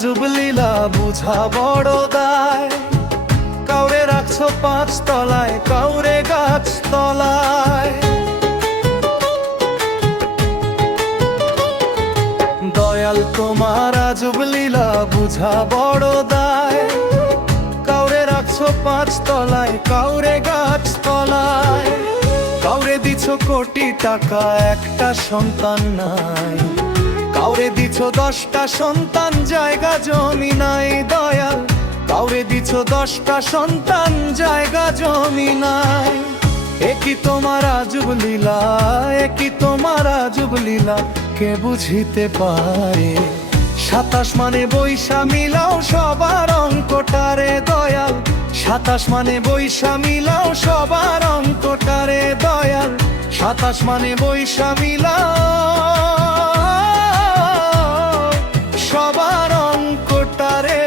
আজব লীলা বুঝা বড় দায়। কাউরে রাখছো 5 তলায়, কাউরে গাছ তলায়। দয়াল তোমার আজব লীলা বুঝা বড় দায়। কাউরে রাখছো 5 তলায়, কাউরে গাছ তলায়। কাউরে দিছো কোটি টাকা, একটা সন্তান নাই। কাউরে দিছো 10টা সন্তান, জায়গা জমি নাই দয়াল। কাউরে দিছো 10টা সন্তান, জায়গা জমি নাই। একই তোমার আজব লীলা, একই তোমার আজব লীলা, কে বুঝিতে পারে? 27 মানে বৈশা মিলাও সবার অঙ্কটারে দয়াল। 27 মানে বৈশা মিলাও সবার অঙ্কটারে দয়াল। 27 মানে বৈশা মিলাও সবার অঙ্কটারে।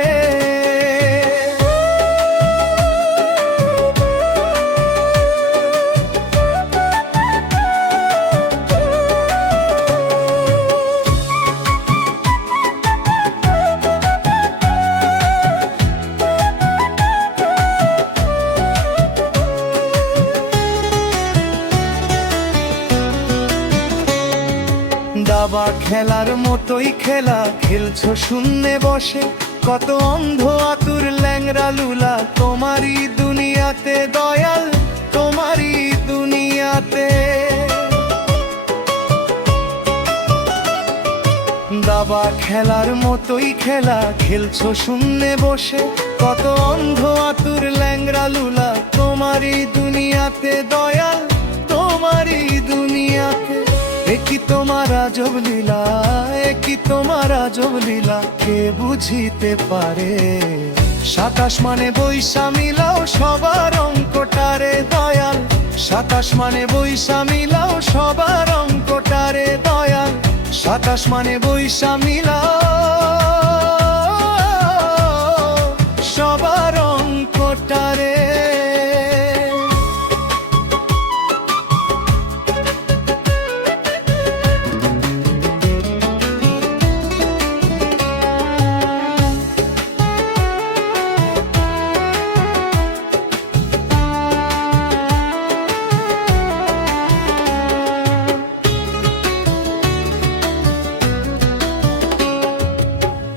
দাবা খেলার মতোই খেলা খেলছো শূন্যে বসে। কত অন্ধ আতুর ল্যাংরা লুলা তোমারই দুনিয়াতে দয়াল, তোমারই দুনিয়াতে। দাবা খেলার মতোই খেলা খেলছো শূন্যে বসে। কত অন্ধ আতুর ল্যাংরা লুলা তোমারই দুনিয়াতে দয়াল, তোমারই দুনিয়াতে। একই তোমার আজব লীলা, একই তোমার আজব লীলা, কে বুঝিতে পারে? 27 মানে বৈশা মিলাও সবার অঙ্কটারে দয়াল। 27 মানে বৈশা মিলাও সবার অঙ্কটারে দয়াল। 27 মানে বৈশা মিলাও সবার অঙ্কটারে।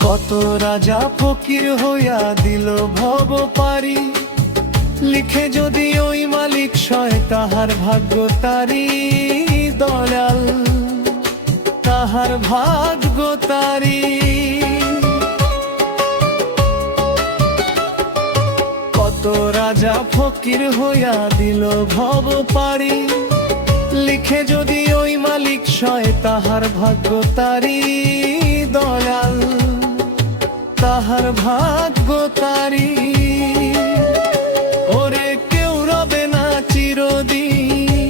কত রাজা ফকির হইয়া দিল ভব পারি। লিখে যদি ওই মালিক সয়, তাহার ভাগ্য তারি দয়াল, তাহার ভাগ্য তারি। কত রাজা ফকির হইয়া দিল ভব পারি। লিখে যদি ওই মালিক সয়, তাহার ভাগ্য তারি দয়াল, তাহার ভাগ্য তারি। ওরে কেউ রবে না চিরদিন,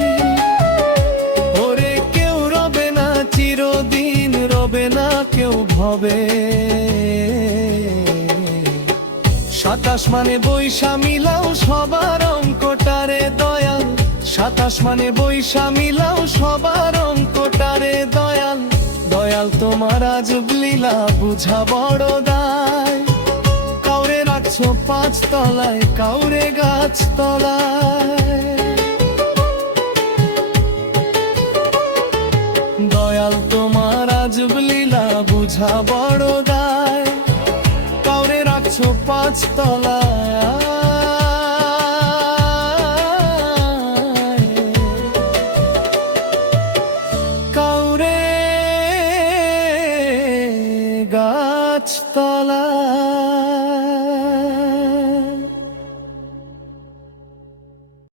ওরে কেউ রবে না চিরদিন, রবে না কেউ ভবে। 27 মানে বৈশা মিলাও সবার অঙ্কটারে দয়াল। 27 মানে বৈশা মিলাও সবার অঙ্কটারে দয়াল। দয়াল তোমার আজব লীলা বুঝা বড় দায়। কাউরে রাখছো 5 তলায়, কাউরে গাছ তলায়। দয়াল তোমার আজব লীলা বুঝা বড় দায়। কাউরে রাখছো 5 তলায়।